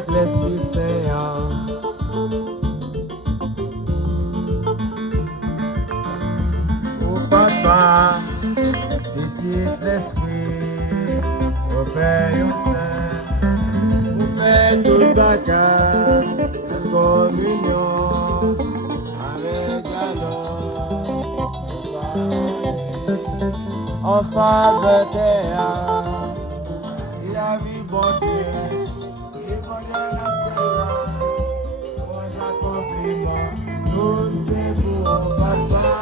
éclairci, Seigneur. Au papa, petit l'esprit, au Père Saint, vous faites tout bagarre, communion avec alors, en faveur des âmes, il a vu bon Dieu, il connaît la Seigneur, pour accomplir, nous c'est pour papa.